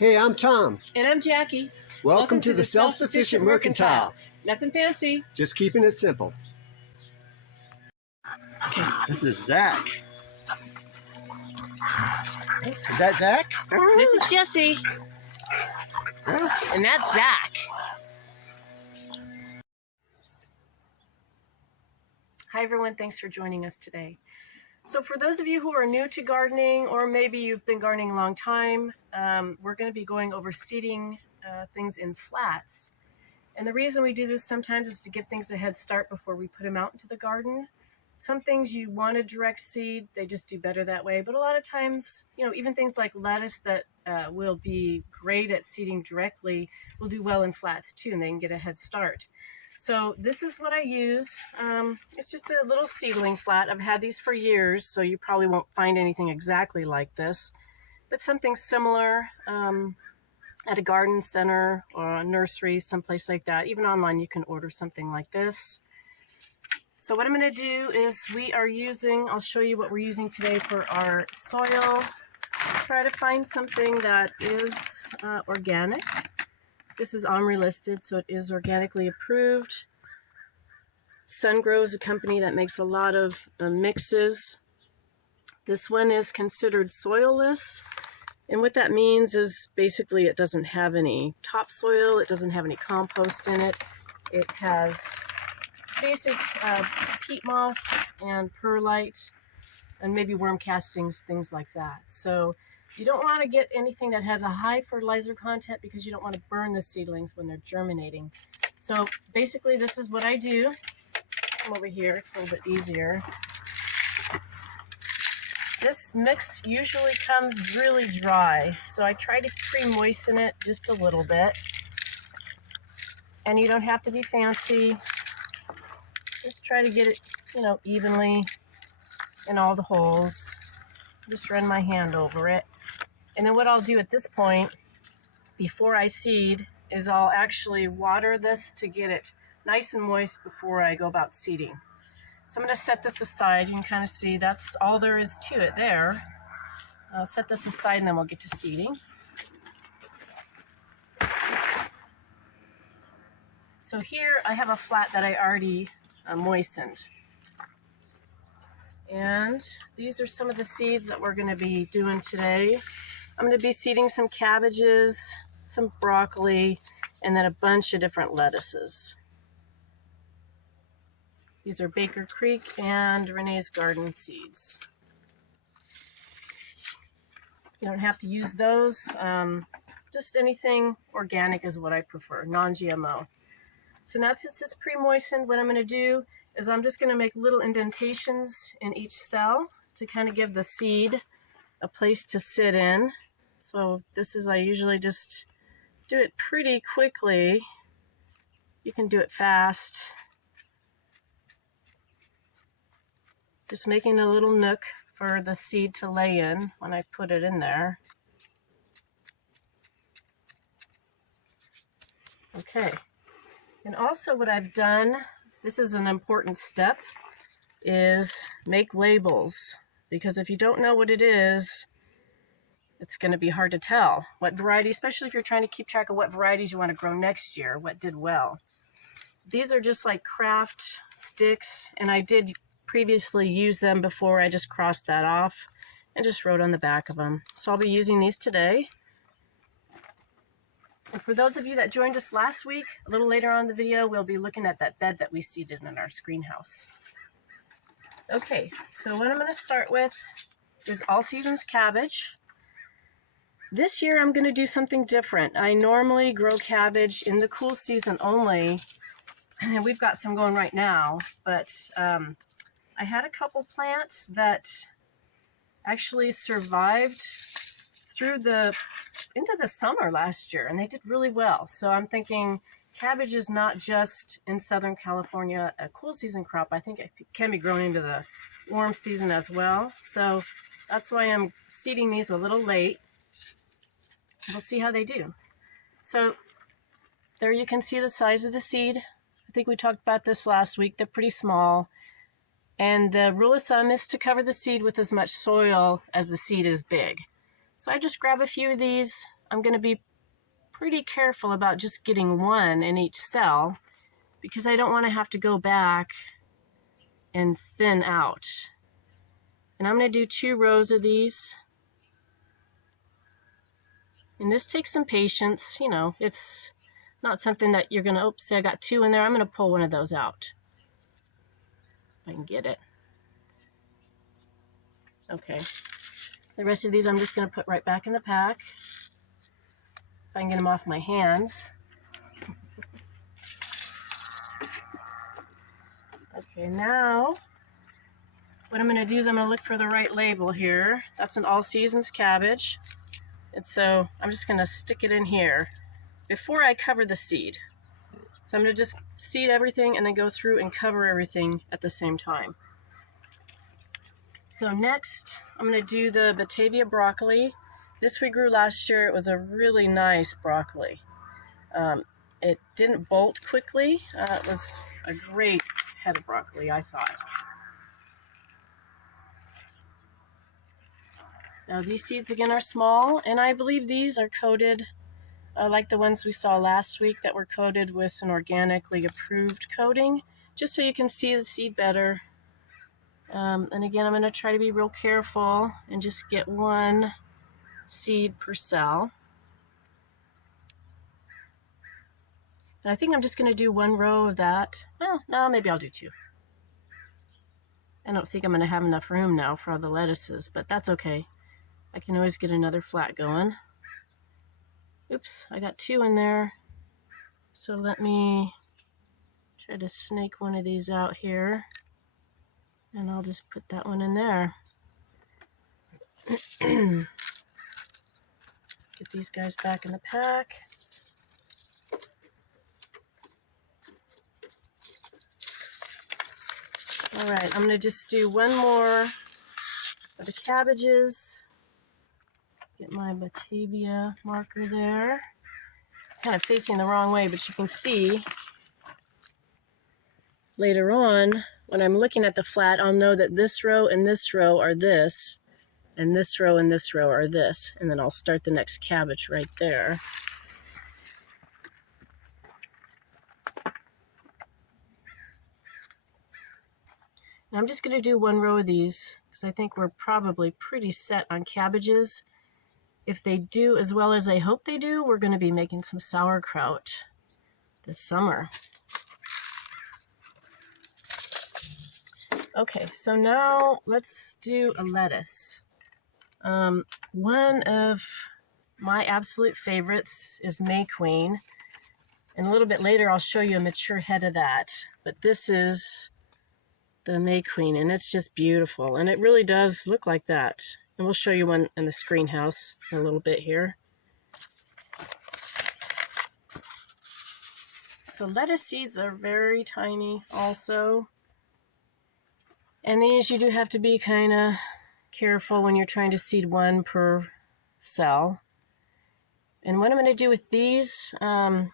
Hey, I'm Tom. And I'm Jackie. Welcome to the Self-Sufficient Mercantile. Nothing fancy. Just keeping it simple. This is Zach. Is that Zach? This is Jesse. And that's Zach. Hi everyone, thanks for joining us today. So for those of you who are new to gardening, or maybe you've been gardening a long time, we're going to be going over seeding things in flats. And the reason we do this sometimes is to give things a head start before we put them out into the garden. Some things you want to direct seed, they just do better that way. But a lot of times, you know, even things like lettuce that will be great at seeding directly will do well in flats too, and they can get a head start. So this is what I use. It's just a little seedling flat. I've had these for years, so you probably won't find anything exactly like this, but something similar at a garden center or a nursery, someplace like that. Even online, you can order something like this. So what I'm going to do is I'll show you what we're using today for our soil. Try to find something that is organic. This is OMRI listed, so it is organically approved. SunGrow is a company that makes a lot of mixes. This one is considered soilless, and what that means is basically it doesn't have any topsoil, it doesn't have any compost in it. It has basic peat moss and perlite and maybe worm castings, things like that. So you don't want to get anything that has a high fertilizer content because you don't want to burn the seedlings when they're germinating. So basically this is what I do. Come over here, it's a little bit easier. This mix usually comes really dry, so I try to pre-moisten it just a little bit. And you don't have to be fancy. Just try to get it, you know, evenly in all the holes. Just run my hand over it. And then what I'll do at this point, before I seed, is I'll actually water this to get it nice and moist before I go about seeding. So I'm going to set this aside. You can kind of see that's all there is to it there. I'll set this aside and then we'll get to seeding. So here I have a flat that I already moistened. And these are some of the seeds that we're going to be doing today. I'm going to be seeding some cabbages, some broccoli, and then a bunch of different lettuces. These are Baker Creek and Renee's Garden seeds. You don't have to use those. Just anything organic is what I prefer, non-GMO. So now this is pre-moistened, what I'm going to do is I'm just going to make little indentations in each cell to kind of give the seed a place to sit in. So this is, I usually just do it pretty quickly. You can do it fast. Just making a little nook for the seed to lay in when I put it in there. Okay. And also what I've done, this is an important step, is make labels. Because if you don't know what it is, it's going to be hard to tell what variety, especially if you're trying to keep track of what varieties you want to grow next year, what did well. These are just like craft sticks, and I did previously use them before. I just crossed that off and just wrote on the back of them. So I'll be using these today. And for those of you that joined us last week, a little later on in the video, we'll be looking at that bed that we seeded in our greenhouse. Okay, so what I'm going to start with is all seasons cabbage. This year I'm going to do something different. I normally grow cabbage in the cool season only, and we've got some going right now, but I had a couple plants that actually survived through into the summer last year, and they did really well. So I'm thinking cabbage is not just in Southern California a cool season crop. I think it can be grown into the warm season as well. So that's why I'm seeding these a little late. We'll see how they do. So there you can see the size of the seed. I think we talked about this last week. They're pretty small. And the rule of thumb is to cover the seed with as much soil as the seed is big. So I just grab a few of these. I'm going to be pretty careful about just getting one in each cell because I don't want to have to go back and thin out. And I'm going to do 2 rows of these. And this takes some patience. You know, it's not something that you're going to, oops, I got 2 in there. I'm going to pull one of those out. If I can get it. Okay. The rest of these I'm just going to put right back in the pack. If I can get them off my hands. Okay, now what I'm going to do is I'm going to look for the right label here. That's an all seasons cabbage. And so I'm just going to stick it in here before I cover the seed. So I'm going to just seed everything and then go through and cover everything at the same time. So next, I'm going to do the Batavia broccoli. This we grew last year. It was a really nice broccoli. It didn't bolt quickly. It was a great head of broccoli, I thought. Now these seeds again are small, and I believe these are coated like the ones we saw last week that were coated with an organically approved coating, just so you can see the seed better. And again, I'm going to try to be real careful and just get 1 seed per cell. And I think I'm just going to do 1 row of that. Well, no, maybe I'll do 2. I don't think I'm going to have enough room now for all the lettuces, but that's okay. I can always get another flat going. Oops, I got 2 in there. So let me try to snake one of these out here. And I'll just put that one in there. Get these guys back in the pack. All right, I'm going to just do 1 more of the cabbages. Get my Batavia marker there. Kind of facing the wrong way, but you can see later on, when I'm looking at the flat, I'll know that this row and this row are this, and this row and this row are this, and then I'll start the next cabbage right there. And I'm just going to do 1 row of these, because I think we're probably pretty set on cabbages. If they do as well as I hope they do, we're going to be making some sauerkraut this summer. Okay, so now let's do a lettuce. One of my absolute favorites is May Queen. And a little bit later I'll show you a mature head of that. But this is the May Queen, and it's just beautiful. And it really does look like that. And we'll show you one in the screenhouse in a little bit here. So lettuce seeds are very tiny also. And these you do have to be kind of careful when you're trying to seed 1 per cell. And what I'm going to do with these, get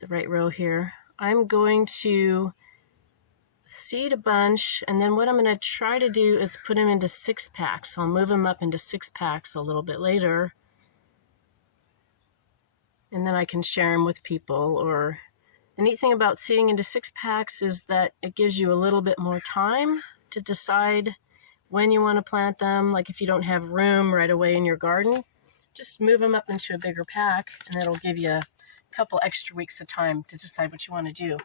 the right row here, I'm going to seed a bunch, and then what I'm going to try to do is put them into 6-packs. I'll move them up into 6-packs a little bit later. And then I can share them with people. Or the neat thing about seeding into 6-packs is that it gives you a little bit more time to decide when you want to plant them. Like if you don't have room right away in your garden, just move them up into a bigger pack, and it'll give you a couple extra weeks of time to decide what you want to do.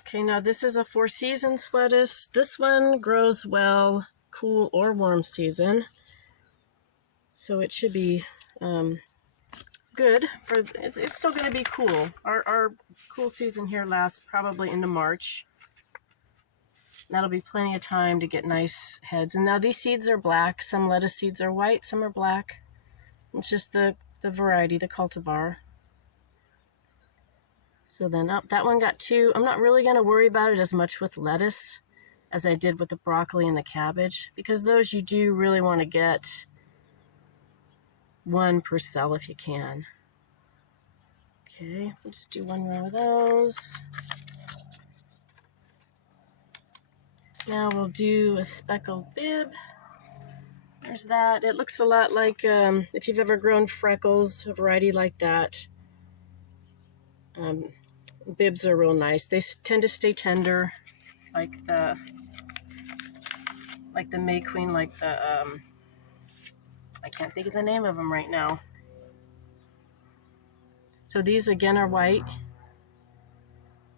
Okay, now this is a 4 seasons lettuce. This one grows well, cool or warm season. So it should be good. It's still going to be cool. Our cool season here lasts probably into March. That'll be plenty of time to get nice heads. And now these seeds are black. Some lettuce seeds are white, some are black. It's just the variety, the cultivar. So then that one got 2. I'm not really going to worry about it as much with lettuce as I did with the broccoli and the cabbage, because those you do really want to get 1 per cell if you can. Okay, we'll just do 1 row of those. Now we'll do a speckled bib. There's that. It looks a lot like, if you've ever grown freckles, a variety like that. Bibs are real nice. They tend to stay tender, like the May Queen, like the, I can't think of the name of them right now. So these again are white.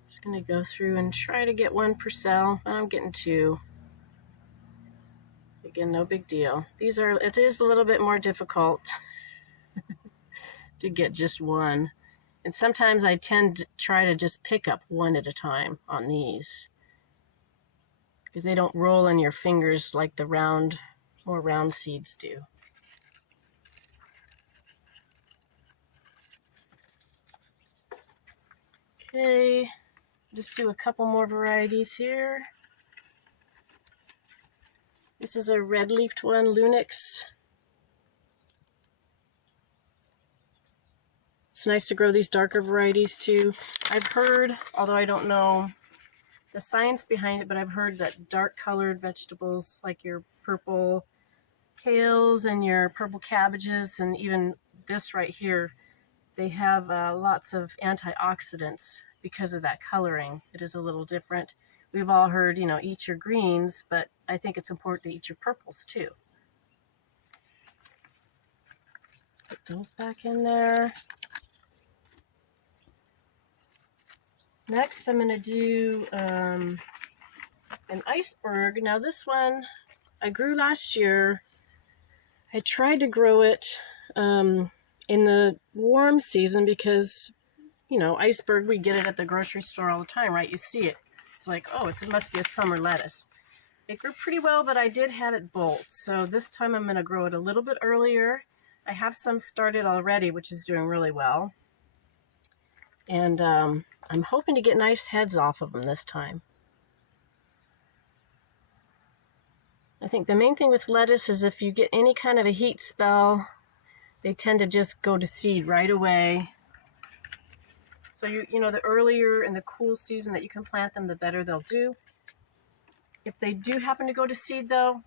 Just gonna go through and try to get one per cell. I'm getting two. Again, no big deal. It is a little bit more difficult to get just one. And sometimes I tend to try to just pick up one at a time on these, because they don't roll in your fingers like the more round seeds do. Okay, just do a couple more varieties here. This is a red-leafed one, Lunix. It's nice to grow these darker varieties too. I've heard, although I don't know the science behind it, but I've heard that dark colored vegetables like your purple kales and your purple cabbages, and even this right here, they have lots of antioxidants because of that coloring. It is a little different. We've all heard, you know, eat your greens, but I think it's important to eat your purples too. Put those back in there. Next, I'm going to do an iceberg. Now this one I grew last year. I tried to grow it in the warm season because, you know, iceberg, we get it at the grocery store all the time, right? You see it. It's like, oh, it must be a summer lettuce. It grew pretty well, but I did have it bolt. So this time I'm going to grow it a little bit earlier. I have some started already, which is doing really well. And I'm hoping to get nice heads off of them this time. I think the main thing with lettuce is if you get any kind of a heat spell, they tend to just go to seed right away. So you know, the earlier in the cool season that you can plant them, the better they'll do. If they do happen to go to seed though,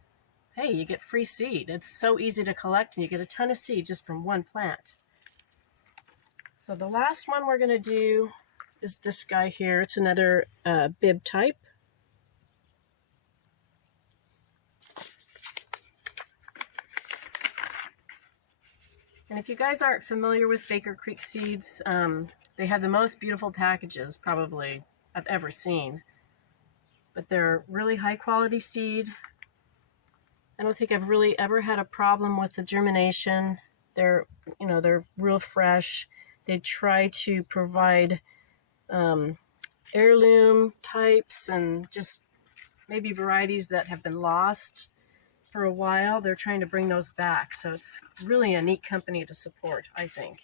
hey, you get free seed. It's so easy to collect and you get a ton of seed just from one plant. So the last one we're going to do is this guy here. It's another bib type. And if you guys aren't familiar with Baker Creek seeds, they have the most beautiful packages probably I've ever seen. But they're really high quality seed. I don't think I've really ever had a problem with the germination. They're, you know, they're real fresh. They try to provide heirloom types and just maybe varieties that have been lost for a while. They're trying to bring those back. So it's really a neat company to support, I think.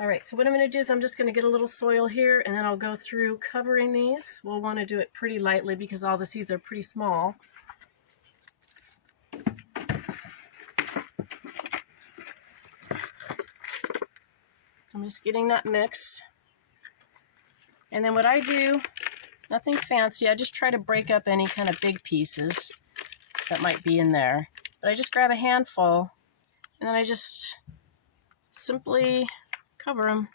All right, so what I'm going to do is I'm just going to get a little soil here, and then I'll go through covering these. We'll want to do it pretty lightly because all the seeds are pretty small. I'm just getting that mix. And then what I do, nothing fancy, I just try to break up any kind of big pieces that might be in there. But I just grab a handful, and then I just simply cover them.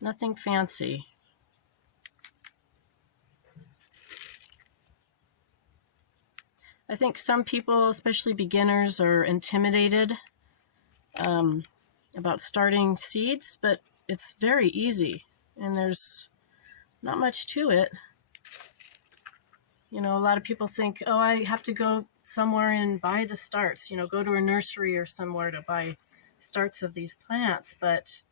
Nothing fancy. I think some people, especially beginners, are intimidated about starting seeds, but it's very easy and there's not much to it. You know, a lot of people think, oh, I have to go somewhere and buy the starts, you know, go to a nursery or somewhere to buy starts of these plants, but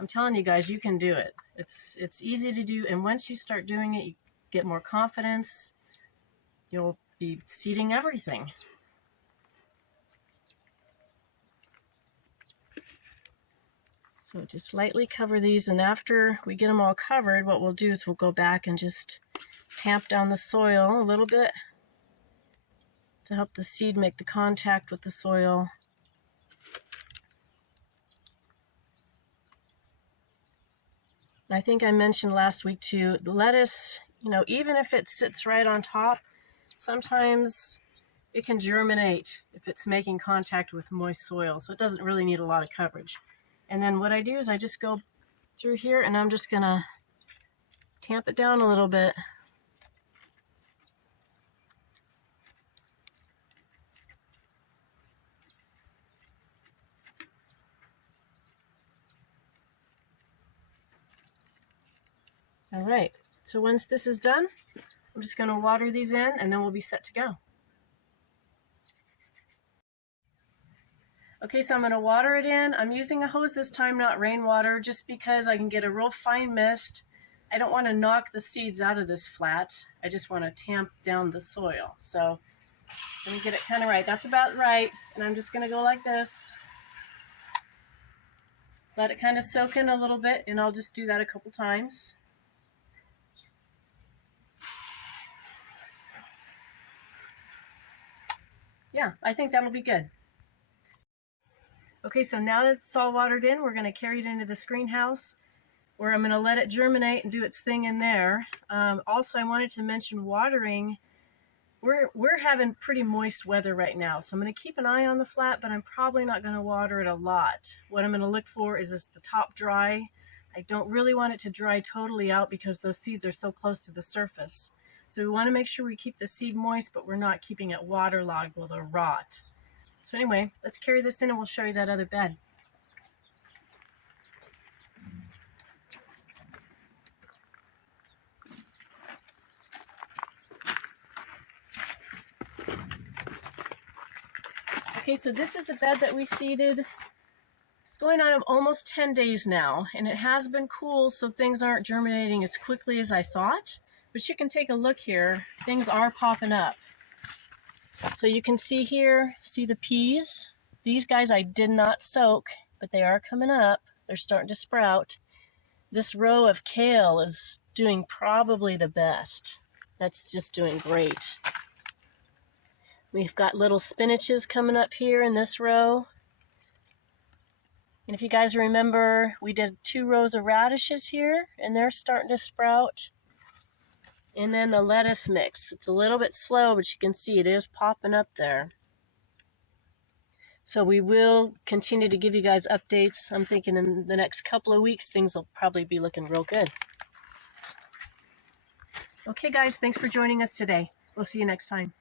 I'm telling you guys, you can do it. It's easy to do, and once you start doing it, you get more confidence. You'll be seeding everything. So just lightly cover these, and after we get them all covered, what we'll do is we'll go back and just tamp down the soil a little bit to help the seed make the contact with the soil. I think I mentioned last week too, the lettuce, you know, even if it sits right on top, sometimes it can germinate if it's making contact with moist soil, so it doesn't really need a lot of coverage. And then what I do is I just go through here and I'm just gonna tamp it down a little bit. All right, so once this is done, I'm just going to water these in and then we'll be set to go. Okay, so I'm going to water it in. I'm using a hose this time, not rainwater, just because I can get a real fine mist. I don't want to knock the seeds out of this flat. I just want to tamp down the soil. So let me get it kind of right. That's about right. And I'm just going to go like this. Let it kind of soak in a little bit, and I'll just do that a couple times. Yeah, I think that'll be good. Okay, so now that it's all watered in, we're going to carry it into this greenhouse where I'm going to let it germinate and do its thing in there. Also, I wanted to mention watering. We're having pretty moist weather right now, so I'm going to keep an eye on the flat, but I'm probably not going to water it a lot. What I'm going to look for is the top dry. I don't really want it to dry totally out because those seeds are so close to the surface. So we want to make sure we keep the seed moist, but we're not keeping it waterlogged or they'll rot. So anyway, let's carry this in and we'll show you that other bed. Okay, so this is the bed that we seeded. It's going on almost 10 days now, and it has been cool, so things aren't germinating as quickly as I thought. But you can take a look here. Things are popping up. So you can see here, see the peas? These guys I did not soak, but they are coming up. They're starting to sprout. This row of kale is doing probably the best. That's just doing great. We've got little spinaches coming up here in this row. And if you guys remember, we did 2 rows of radishes here, and they're starting to sprout. And then the lettuce mix. It's a little bit slow, but you can see it is popping up there. So we will continue to give you guys updates. I'm thinking in the next couple of weeks, things will probably be looking real good. Okay, guys, thanks for joining us today. We'll see you next time.